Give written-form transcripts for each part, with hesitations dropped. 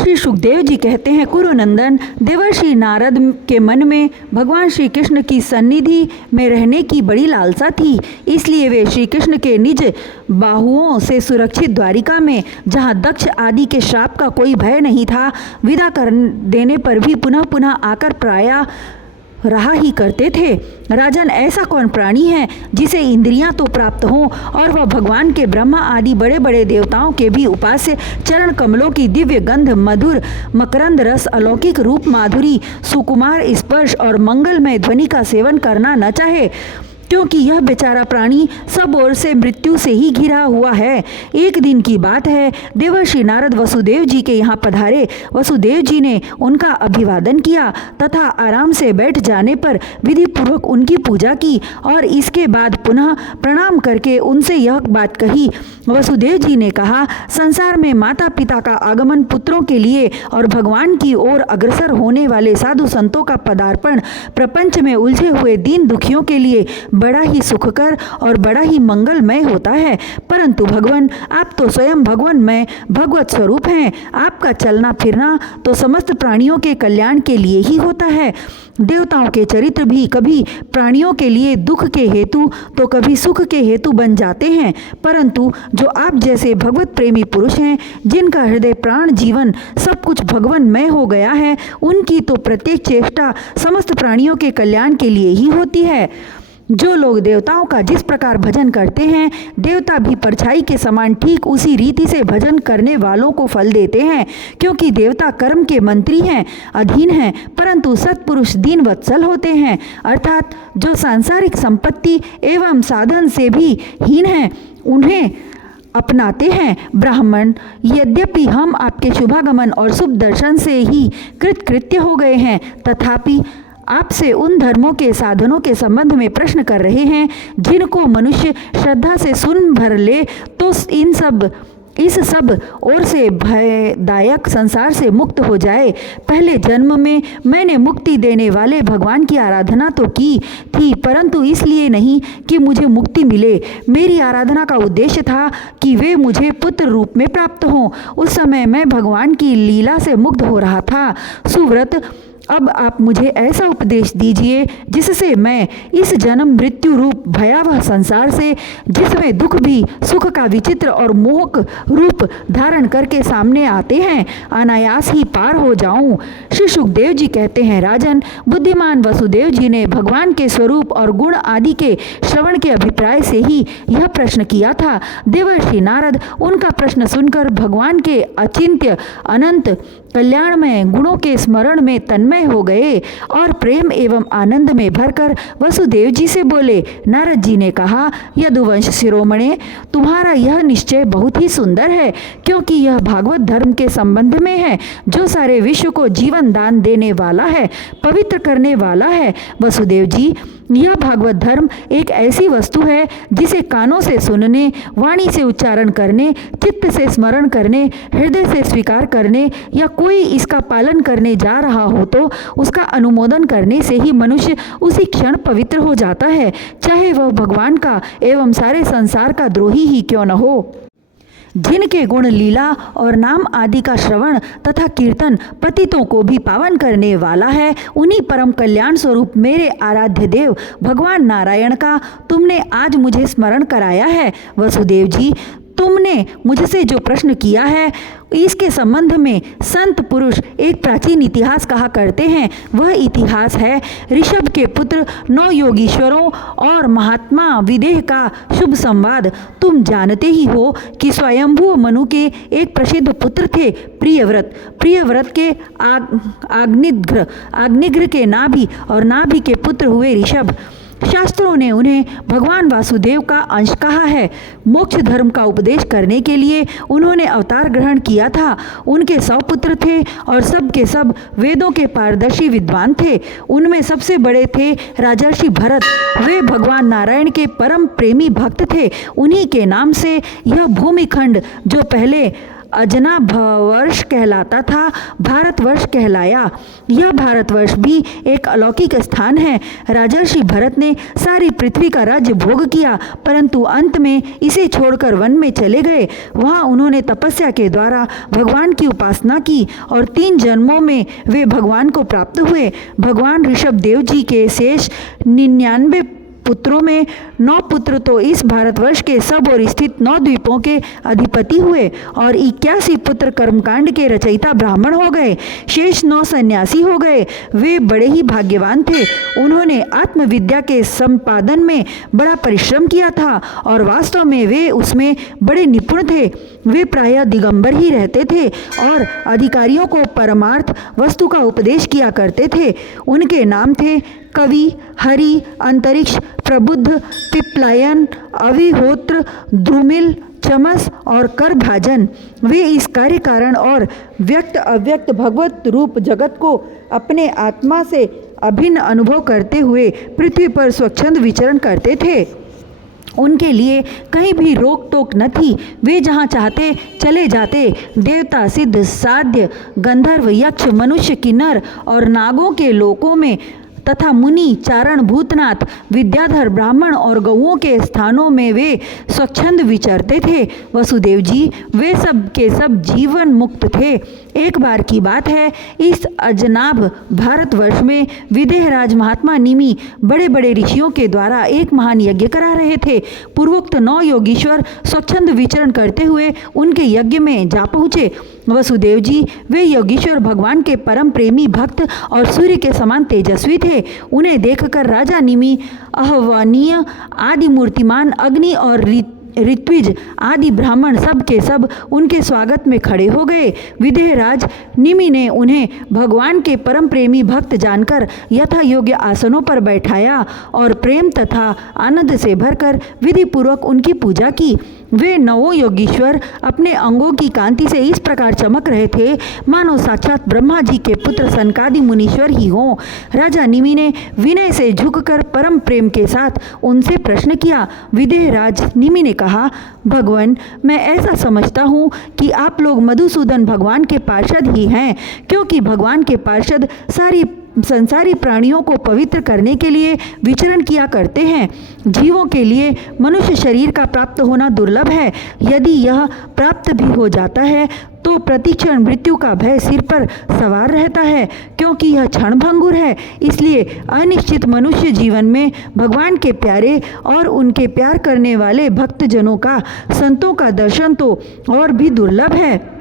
श्री सुखदेव जी कहते हैं, कुरुनंदन, देवर्षि नारद के मन में भगवान श्री कृष्ण की सन्निधि में रहने की बड़ी लालसा थी। इसलिए वे श्री कृष्ण के निज बाहुओं से सुरक्षित द्वारिका में, जहाँ दक्ष आदि के श्राप का कोई भय नहीं था, विदा कर देने पर भी पुनः पुनः आकर प्रायः रहा ही करते थे। राजन, ऐसा कौन प्राणी है जिसे इंद्रियां तो प्राप्त हों और वह भगवान के ब्रह्मा आदि बड़े बड़े देवताओं के भी उपास्य चरण कमलों की दिव्य गंध, मधुर मकरंद रस, अलौकिक रूप, माधुरी, सुकुमार स्पर्श और मंगलमय ध्वनि का सेवन करना न चाहे, क्योंकि यह बेचारा प्राणी सब ओर से मृत्यु से ही घिरा हुआ है। एक दिन की बात है, देवर्षि नारद वसुदेव जी के यहाँ पधारे। वसुदेव जी ने उनका अभिवादन किया तथा आराम से बैठ जाने पर विधि पूर्वक उनकी पूजा की और इसके बाद पुनः प्रणाम करके उनसे यह बात कही। वसुदेव जी ने कहा, संसार में माता पिता का आगमन, पुत्रों के लिए और भगवान की ओर अग्रसर होने वाले साधु संतों का पदार्पण प्रपंच में उलझे हुए दीन दुखियों के लिए बड़ा ही सुखकर और बड़ा ही मंगलमय होता है। परंतु भगवान, आप तो स्वयं भगवानमय भगवत स्वरूप हैं। आपका चलना फिरना तो समस्त प्राणियों के कल्याण के लिए ही होता है। देवताओं के चरित्र भी कभी प्राणियों के लिए दुख के हेतु तो कभी सुख के हेतु बन जाते हैं, परंतु जो आप जैसे भगवत प्रेमी पुरुष हैं, जिनका हृदय प्राण जीवन सब कुछ भगवानमय हो गया है, उनकी तो प्रत्येक चेष्टा समस्त प्राणियों के कल्याण के लिए ही होती है। जो लोग देवताओं का जिस प्रकार भजन करते हैं, देवता भी परछाई के समान ठीक उसी रीति से भजन करने वालों को फल देते हैं, क्योंकि देवता कर्म के मंत्री हैं, अधीन हैं, परंतु सत्पुरुष दीन वत्सल होते हैं, अर्थात जो सांसारिक संपत्ति एवं साधन से भी हीन हैं, उन्हें अपनाते हैं। ब्राह्मण, यद्यपि हम आपके शुभागमन और शुभ दर्शन से ही कृतकृत्य हो गए हैं, तथापि आपसे उन धर्मों के साधनों के संबंध में प्रश्न कर रहे हैं जिनको मनुष्य श्रद्धा से सुन भर ले तो इस सब ओर से भयदायक संसार से मुक्त हो जाए। पहले जन्म में मैंने मुक्ति देने वाले भगवान की आराधना तो की थी, परंतु इसलिए नहीं कि मुझे मुक्ति मिले। मेरी आराधना का उद्देश्य था कि वे मुझे पुत्र रूप में प्राप्त हों। उस समय मैं भगवान की लीला से मुग्ध हो रहा था। सुव्रत, अब आप मुझे ऐसा उपदेश दीजिए जिससे मैं इस जन्म मृत्यु रूप भयावह संसार से, जिसमें दुख भी सुख का विचित्र और मोहक रूप धारण करके सामने आते हैं, अनायास ही पार हो जाऊं। श्री सुखदेव जी कहते हैं, राजन, बुद्धिमान वसुदेव जी ने भगवान के स्वरूप और गुण आदि के श्रवण के अभिप्राय से ही यह प्रश्न किया था। देवर्षि नारद उनका प्रश्न सुनकर भगवान के अचिंत्य अनंत कल्याणमय गुणों के स्मरण में तन्मय हो गए और प्रेम एवं आनंद में भरकर वसुदेव जी से बोले। नारद जी ने कहा, यदुवंश शिरोमणे, तुम्हारा यह निश्चय बहुत ही सुंदर है, क्योंकि यह भागवत धर्म के संबंध में है, जो सारे विश्व को जीवन दान देने वाला है, पवित्र करने वाला है। वसुदेव जी, यह भागवत धर्म एक ऐसी वस्तु है जिसे कानों से सुनने, वाणी से उच्चारण करने, चित्त से स्मरण करने, हृदय से स्वीकार करने या कोई इसका पालन करने जा रहा हो तो उसका अनुमोदन करने से ही मनुष्य उसी क्षण पवित्र हो जाता है, चाहे वह भगवान का एवं सारे संसार का द्रोही ही क्यों न हो। जिनके गुण, लीला और नाम आदि का श्रवण तथा कीर्तन पतितों को भी पावन करने वाला है, उन्हीं परम कल्याण स्वरूप मेरे आराध्य देव भगवान नारायण का तुमने आज मुझे स्मरण कराया है। वसुदेव जी, तुमने मुझसे जो प्रश्न किया है इसके संबंध में संत पुरुष एक प्राचीन इतिहास कहा करते हैं। वह इतिहास है ऋषभ के पुत्र 9 योगीश्वरों और महात्मा विदेह का शुभ संवाद। तुम जानते ही हो कि स्वयंभू मनु के एक प्रसिद्ध पुत्र थे प्रियव्रत। प्रियव्रत के आग्निघ्र के नाभि और नाभि के पुत्र हुए ऋषभ। शास्त्रों ने उन्हें भगवान वासुदेव का अंश कहा है। मोक्ष धर्म का उपदेश करने के लिए उन्होंने अवतार ग्रहण किया था। उनके 100 पुत्र थे और सब के सब वेदों के पारदर्शी विद्वान थे। उनमें सबसे बड़े थे राजर्षि भरत। वे भगवान नारायण के परम प्रेमी भक्त थे। उन्हीं के नाम से यह भूमिखंड जो पहले अजनाभवर्ष कहलाता था, भारतवर्ष कहलाया। यह भारतवर्ष भी एक अलौकिक स्थान है। राजर्षि भरत ने सारी पृथ्वी का राज्य भोग किया, परंतु अंत में इसे छोड़कर वन में चले गए। वहाँ उन्होंने तपस्या के द्वारा भगवान की उपासना की और 3 जन्मों में वे भगवान को प्राप्त हुए। भगवान ऋषभ देव जी के शेष 99 पुत्रों में 9 पुत्र तो इस भारतवर्ष के सब और स्थित 9 द्वीपों के अधिपति हुए और 81 पुत्र कर्मकांड के रचयिता ब्राह्मण हो गए। शेष 9 सन्यासी हो गए। वे बड़े ही भाग्यवान थे। उन्होंने आत्मविद्या के संपादन में बड़ा परिश्रम किया था और वास्तव में वे उसमें बड़े निपुण थे। वे प्रायः दिगंबर ही रहते थे और अधिकारियों को परमार्थ वस्तु का उपदेश किया करते थे। उनके नाम थे कवि, हरि, अंतरिक्ष, प्रबुद्ध, पिप्लायन, अविहोत्र, द्रुमिल, चमस और करभाजन। वे इस कार्य कारण और व्यक्त अव्यक्त भगवत रूप जगत को अपने आत्मा से अभिन्न अनुभव करते हुए पृथ्वी पर स्वच्छंद विचरण करते थे। उनके लिए कहीं भी रोक टोक न थी। वे जहाँ चाहते चले जाते। देवता, सिद्ध, साध्य, गंधर्व, यक्ष, मनुष्य, किन्नर और नागों के लोकों में तथा मुनि, चारण, भूतनाथ, विद्याधर, ब्राह्मण और गौओं के स्थानों में वे स्वच्छंद विचरते थे। वसुदेव जी वे सब के सब जीवन मुक्त थे। एक बार की बात है, इस अजनाभ भारतवर्ष में विदेहराज महात्मा निमि बड़े बड़े ऋषियों के द्वारा एक महान यज्ञ करा रहे थे। पूर्वोक्त 9 योगीश्वर स्वच्छंद विचरण करते हुए उनके यज्ञ में जा पहुँचे। वसुदेव जी वे योगीश्वर भगवान के परम प्रेमी भक्त और सूर्य के समान तेजस्वी थे। उन्हें देखकर राजा निमि, अहवनीय आदि मूर्तिमान अग्नि और ऋत्विज आदि ब्राह्मण सब के सब उनके स्वागत में खड़े हो गए। विदेहराज निमि ने उन्हें भगवान के परम प्रेमी भक्त जानकर यथा योग्य आसनों पर बैठाया और प्रेम तथा आनंद से भरकर विधि पूर्वक उनकी पूजा की। वे 9 योगीश्वर अपने अंगों की कांति से इस प्रकार चमक रहे थे मानो साक्षात ब्रह्मा जी के पुत्र सनकादि मुनीश्वर ही हों। राजा निमि ने विनय से झुककर परम प्रेम के साथ उनसे प्रश्न किया। विदेहराज निमि ने कहा, भगवान, मैं ऐसा समझता हूँ कि आप लोग मधुसूदन भगवान के पार्षद ही हैं, क्योंकि भगवान के पार्षद सारी संसारी प्राणियों को पवित्र करने के लिए विचरण किया करते हैं। जीवों के लिए मनुष्य शरीर का प्राप्त होना दुर्लभ है। यदि यह प्राप्त भी हो जाता है तो प्रतिक्षण मृत्यु का भय सिर पर सवार रहता है, क्योंकि यह क्षणभंगुर है। इसलिए अनिश्चित मनुष्य जीवन में भगवान के प्यारे और उनके प्यार करने वाले भक्तजनों का, संतों का दर्शन तो और भी दुर्लभ है।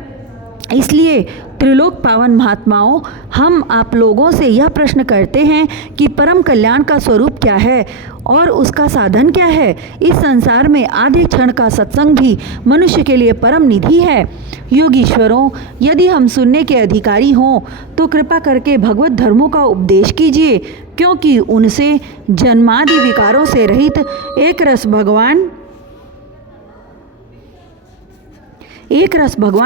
इसलिए त्रिलोक पावन महात्माओं, हम आप लोगों से यह प्रश्न करते हैं कि परम कल्याण का स्वरूप क्या है और उसका साधन क्या है। इस संसार में आधे क्षण का सत्संग भी मनुष्य के लिए परम निधि है। योगीश्वरों, यदि हम सुनने के अधिकारी हों तो कृपा करके भगवत धर्मों का उपदेश कीजिए, क्योंकि उनसे जन्मादि विकारों से रहित एक रस भगवान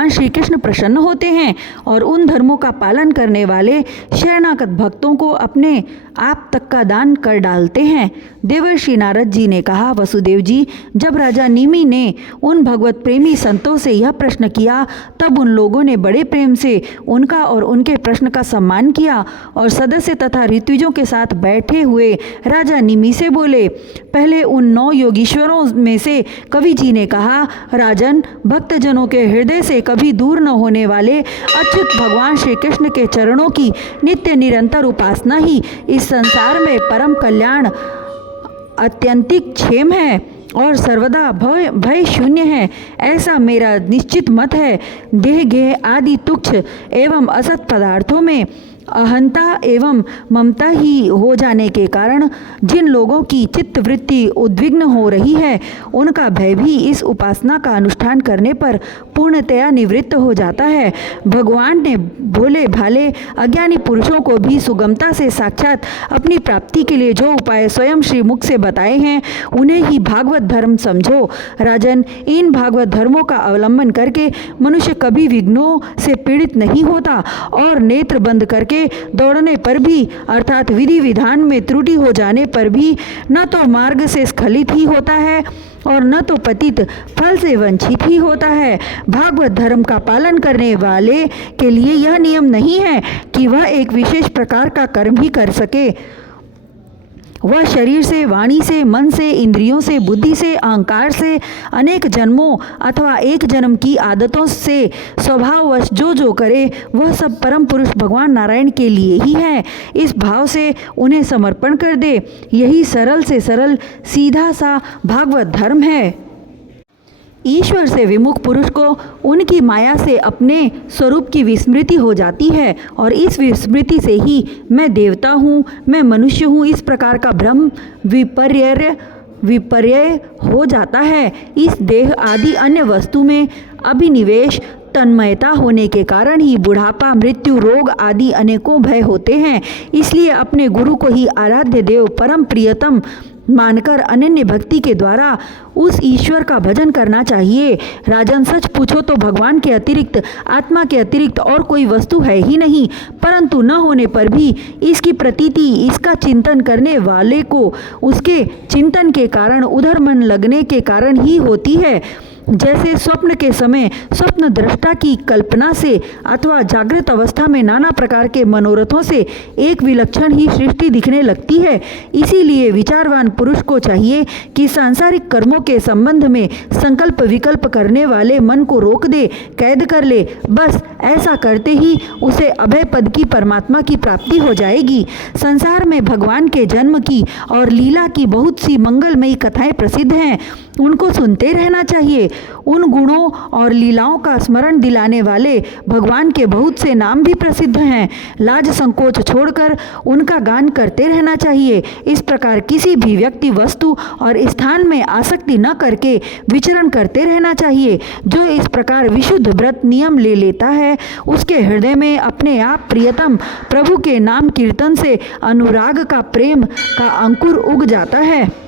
श्री कृष्ण प्रसन्न होते हैं और उन धर्मों का पालन करने वाले शरणागत भक्तों को अपने आप तक का दान कर डालते हैं। देवर्षि नारद जी ने कहा, वसुदेव जी, जब राजा निमि ने उन भगवत प्रेमी संतों से यह प्रश्न किया तब उन लोगों ने बड़े प्रेम से उनका और उनके प्रश्न का सम्मान किया और सदस्य तथा ऋत्विजों के साथ बैठे हुए राजा निमि से बोले। पहले उन 9 योगीश्वरों में से कवि जी ने कहा, राजन, भक्तजनों के हृदय से कभी दूर न होने वाले अच्युत भगवान श्री कृष्ण के चरणों की नित्य निरंतर उपासना ही इस संसार में परम कल्याण, अत्यंतिक क्षेम है और सर्वदा भय शून्य है। ऐसा मेरा निश्चित मत है। देह गेह आदि तुच्छ एवं असत पदार्थों में अहंता एवं ममता ही हो जाने के कारण जिन लोगों की चित्तवृत्ति उद्विग्न हो रही है, उनका भय भी इस उपासना का अनुष्ठान करने पर पूर्णतया निवृत्त हो जाता है। भगवान ने भोले भाले अज्ञानी पुरुषों को भी सुगमता से साक्षात अपनी प्राप्ति के लिए जो उपाय स्वयं श्रीमुख से बताए हैं, उन्हें ही भागवत धर्म समझो। राजन, इन भागवत धर्मों का अवलंबन करके मनुष्य कभी विघ्नों से पीड़ित नहीं होता और नेत्र बंद करके दौड़ने पर भी, अर्थात विधि विधान में त्रुटि हो जाने पर भी न तो मार्ग से स्खलित ही होता है और न तो पतित फल से वंचित ही होता है। भागवत धर्म का पालन करने वाले के लिए यह नियम नहीं है कि वह एक विशेष प्रकार का कर्म ही कर सके। वह शरीर से, वाणी से, मन से, इंद्रियों से, बुद्धि से, अहंकार से, अनेक जन्मों अथवा एक जन्म की आदतों से स्वभाववश जो जो करे वह सब परम पुरुष भगवान नारायण के लिए ही है। इस भाव से उन्हें समर्पण कर दे। यही सरल से सरल सीधा सा भागवत धर्म है। ईश्वर से विमुख पुरुष को उनकी माया से अपने स्वरूप की विस्मृति हो जाती है और इस विस्मृति से ही मैं देवता हूँ, मैं मनुष्य हूँ, इस प्रकार का भ्रम विपर्य हो जाता है। इस देह आदि अन्य वस्तु में अभिनिवेश तन्मयता होने के कारण ही बुढ़ापा, मृत्यु, रोग आदि अनेकों भय होते हैं। इसलिए अपने गुरु को ही आराध्य देव, परम प्रियतम मानकर अनन्य भक्ति के द्वारा उस ईश्वर का भजन करना चाहिए। राजन, सच पूछो तो भगवान के अतिरिक्त, आत्मा के अतिरिक्त और कोई वस्तु है ही नहीं, परंतु न होने पर भी इसकी प्रतीति, इसका चिंतन करने वाले को उसके चिंतन के कारण, उधर मन लगने के कारण ही होती है। जैसे स्वप्न के समय स्वप्न दृष्टा की कल्पना से अथवा जागृत अवस्था में नाना प्रकार के मनोरथों से एक विलक्षण ही सृष्टि दिखने लगती है। इसीलिए विचारवान पुरुष को चाहिए कि सांसारिक कर्मों के संबंध में संकल्प विकल्प करने वाले मन को रोक दे, कैद कर ले। बस ऐसा करते ही उसे अभय पद की, परमात्मा की प्राप्ति हो जाएगी। संसार में भगवान के जन्म की और लीला की बहुत सी मंगलमयी कथाएं प्रसिद्ध हैं, उनको सुनते रहना चाहिए। उन गुणों और लीलाओं का स्मरण दिलाने वाले भगवान के बहुत से नाम भी प्रसिद्ध हैं। लाज संकोच छोड़कर उनका गान करते रहना चाहिए। इस प्रकार किसी भी व्यक्ति, वस्तु और स्थान में आसक्ति न करके विचरण करते रहना चाहिए। जो इस प्रकार विशुद्ध व्रत नियम ले लेता है, उसके हृदय में अपने आप प्रियतम प्रभु के नाम कीर्तन से अनुराग का, प्रेम का अंकुर उग जाता है।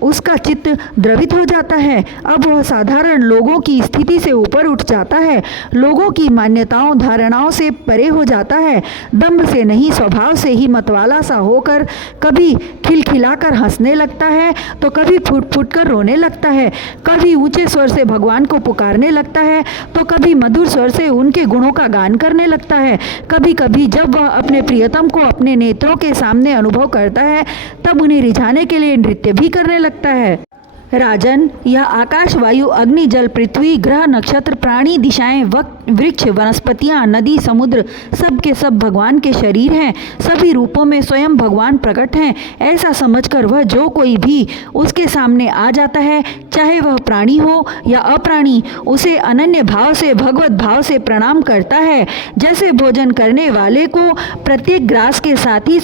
उसका चित्त द्रवित हो जाता है। अब वह साधारण लोगों की स्थिति से ऊपर उठ जाता है, लोगों की मान्यताओं धारणाओं से परे हो जाता है। दंभ से नहीं, स्वभाव से ही मतवाला सा होकर कभी खिलखिलाकर हंसने लगता है तो कभी फूट फूट कर रोने लगता है। कभी ऊंचे स्वर से भगवान को पुकारने लगता है तो कभी मधुर स्वर से उनके गुणों का गान करने लगता है। कभी कभी जब वह अपने प्रियतम को अपने नेत्रों के सामने अनुभव करता है तब उन्हें रिझाने के लिए नृत्य भी करने लगता है। राजन, यह आकाश, वायु, अग्नि, जल, पृथ्वी, ग्रह, नक्षत्र, प्राणी, दिशाएं, वृक्ष, वनस्पतियां, नदी, समुद्र सब के सब भगवान के शरीर हैं। सभी रूपों में स्वयं भगवान प्रकट हैं। ऐसा समझकर वह जो कोई भी उसके सामने आ जाता है, चाहे वह प्राणी हो या अप्राणी, उसे अनन्य भाव से, भगवत भाव से प्रणाम करता है। जैसे भोजन करने वाले को प्रत्येक ग्रास के साथ ही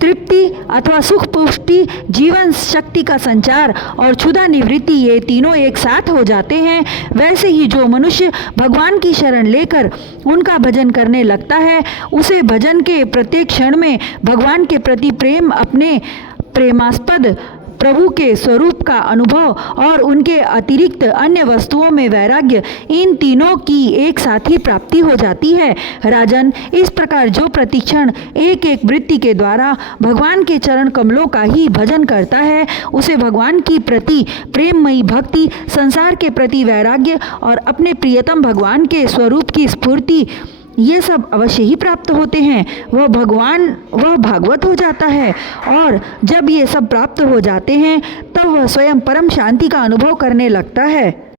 तृप्ति अथवा सुख, पुष्टि, जीवन शक्ति का संचार और क्षुधा निवृत्ति, ये तीनों एक साथ हो जाते हैं, वैसे ही जो मनुष्य भगवान की शरण लेकर उनका भजन करने लगता है, उसे भजन के प्रत्येक क्षण में भगवान के प्रति प्रेम, अपने प्रेमास्पद प्रभु के स्वरूप का अनुभव और उनके अतिरिक्त अन्य वस्तुओं में वैराग्य, इन तीनों की एक साथ ही प्राप्ति हो जाती है। राजन, इस प्रकार जो प्रतिक्षण एक एक वृत्ति के द्वारा भगवान के चरण कमलों का ही भजन करता है, उसे भगवान की प्रति प्रेममयी भक्ति, संसार के प्रति वैराग्य और अपने प्रियतम भगवान के स्वरूप की स्फूर्ति, ये सब अवश्य ही प्राप्त होते हैं। वह भागवत हो जाता है और जब ये सब प्राप्त हो जाते हैं तब वह स्वयं परम शांति का अनुभव करने लगता है।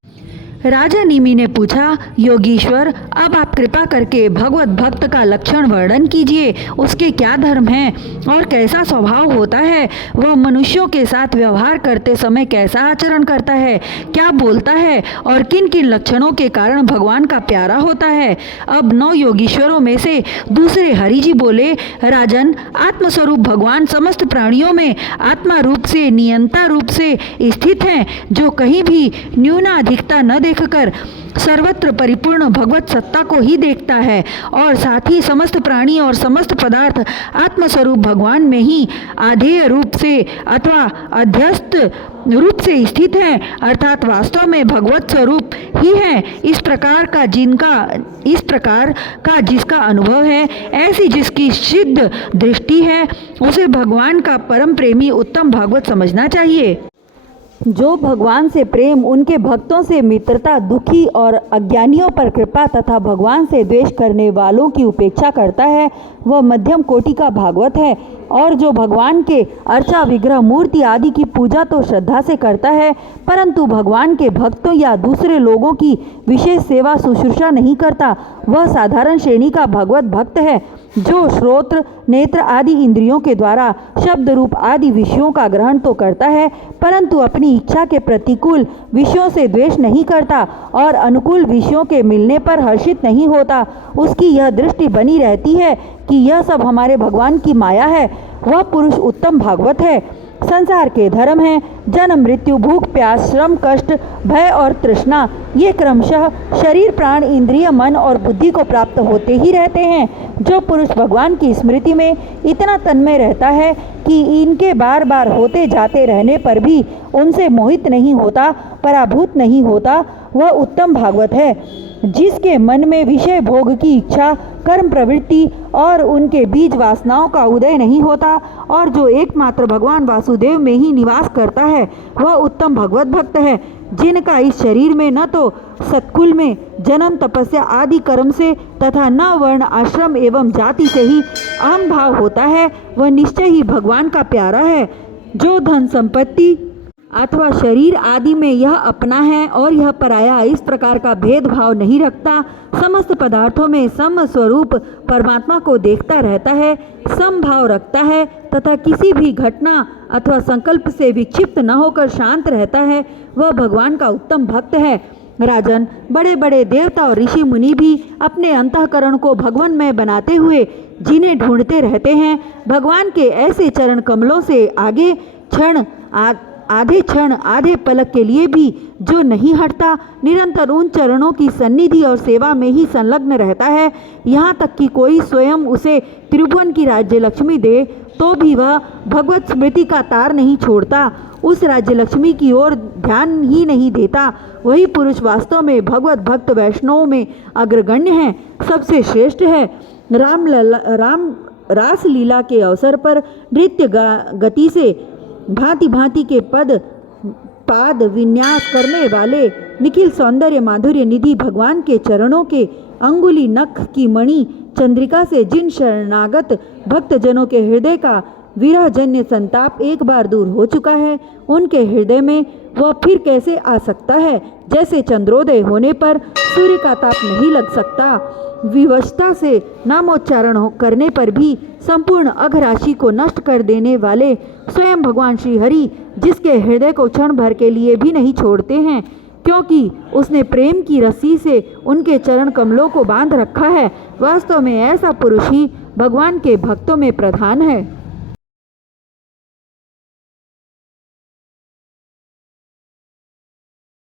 राजा निमि ने पूछा, योगीश्वर, अब आप कृपा करके भगवत भक्त का लक्षण वर्णन कीजिए। उसके क्या धर्म हैं और कैसा स्वभाव होता है? वह मनुष्यों के साथ व्यवहार करते समय कैसा आचरण करता है, क्या बोलता है और किन किन लक्षणों के कारण भगवान का प्यारा होता है? अब 9 योगीश्वरों में से दूसरे हरि जी बोले, राजन, आत्मस्वरूप भगवान समस्त प्राणियों में आत्मा रूप से, नियंता रूप से स्थित हैं, जो कहीं भी न्यूनाधिकता न देखकर सर्वत्र परिपूर्ण भगवत सत्ता को ही देखता है और साथ ही समस्त प्राणी और समस्त पदार्थ आत्मस्वरूप भगवान में ही आधेय रूप से अथवा अध्यस्त रूप से स्थित है, अर्थात वास्तव में भगवत स्वरूप ही है। इस प्रकार का जिसका अनुभव है, ऐसी जिसकी सिद्ध दृष्टि है, उसे भगवान का परम प्रेमी उत्तम भागवत समझना चाहिए। जो भगवान से प्रेम, उनके भक्तों से मित्रता, दुखी और अज्ञानियों पर कृपा तथा भगवान से द्वेष करने वालों की उपेक्षा करता है, वह मध्यम कोटि का भागवत है। और जो भगवान के अर्चा, विग्रह, मूर्ति आदि की पूजा तो श्रद्धा से करता है, परंतु भगवान के भक्तों या दूसरे लोगों की विशेष सेवा शुश्रूषा नहीं करता, वह साधारण श्रेणी का भगवत भक्त है। जो श्रोत्र, नेत्र आदि इंद्रियों के द्वारा शब्द, रूप आदि विषयों का ग्रहण तो करता है, परंतु अपनी इच्छा के प्रतिकूल विषयों से द्वेष नहीं करता और अनुकूल विषयों के मिलने पर हर्षित नहीं होता, उसकी यह दृष्टि बनी रहती है कि यह सब हमारे भगवान की माया है, वह पुरुष उत्तम भागवत है। संसार के धर्म हैं जन्म, मृत्यु, भूख, प्यास, श्रम, कष्ट, भय और तृष्णा। ये क्रमशः शरीर, प्राण, इंद्रिय, मन और बुद्धि को प्राप्त होते ही रहते हैं। जो पुरुष भगवान की स्मृति में इतना तन्मय रहता है कि इनके बार बार होते जाते रहने पर भी उनसे मोहित नहीं होता, पराभूत नहीं होता, वह उत्तम भागवत है। जिसके मन में विषय भोग की इच्छा, कर्म प्रवृत्ति और उनके बीज वासनाओं का उदय नहीं होता और जो एकमात्र भगवान वासुदेव में ही निवास करता है, वह उत्तम भगवत भक्त है। जिनका इस शरीर में न तो सत्कुल में जन्म, तपस्या आदि कर्म से तथा न वर्ण, आश्रम एवं जाति से ही अहम भाव होता है, वह निश्चय ही भगवान का प्यारा है। जो धन संपत्ति अथवा शरीर आदि में यह अपना है और यह पराया, इस प्रकार का भेदभाव नहीं रखता, समस्त पदार्थों में सम स्वरूप परमात्मा को देखता रहता है, समभाव रखता है तथा किसी भी घटना अथवा संकल्प से विक्षिप्त न होकर शांत रहता है, वह भगवान का उत्तम भक्त है। राजन, बड़े बड़े देवता और ऋषि मुनि भी अपने अंतःकरण को भगवानमय बनाते हुए जिन्हें ढूंढते रहते हैं, भगवान के ऐसे चरण कमलों से आधे क्षण, आधे पलक के लिए भी जो नहीं हटता, निरंतर उन चरणों की सन्निधि और सेवा में ही संलग्न रहता है, यहाँ तक कि कोई स्वयं उसे त्रिभुवन की राज्य लक्ष्मी दे तो भी वह भगवत स्मृति का तार नहीं छोड़ता, उस राज्य लक्ष्मी की ओर ध्यान ही नहीं देता। वही पुरुष वास्तव में भगवत भक्त वैष्णवों में अग्रगण्य है, सबसे श्रेष्ठ है। राम रास लीला के अवसर पर नृत्य गति से भांति भांति के पाद विन्यास करने वाले निखिल सौंदर्य माधुर्य निधि भगवान के चरणों के अंगुली नख की मणि चंद्रिका से जिन शरणागत भक्तजनों के हृदय का विरहजन्य संताप एक बार दूर हो चुका है, उनके हृदय में वह फिर कैसे आ सकता है। जैसे चंद्रोदय होने पर सूर्य का ताप नहीं लग सकता, विवशता से नामोच्चारण करने पर भी संपूर्ण अघराशि को नष्ट कर देने वाले स्वयं भगवान श्री हरि, जिसके हृदय को क्षण भर के लिए भी नहीं छोड़ते हैं, क्योंकि उसने प्रेम की रस्सी से उनके चरण कमलों को बांध रखा है। वास्तव में ऐसा पुरुष ही भगवान के भक्तों में प्रधान है।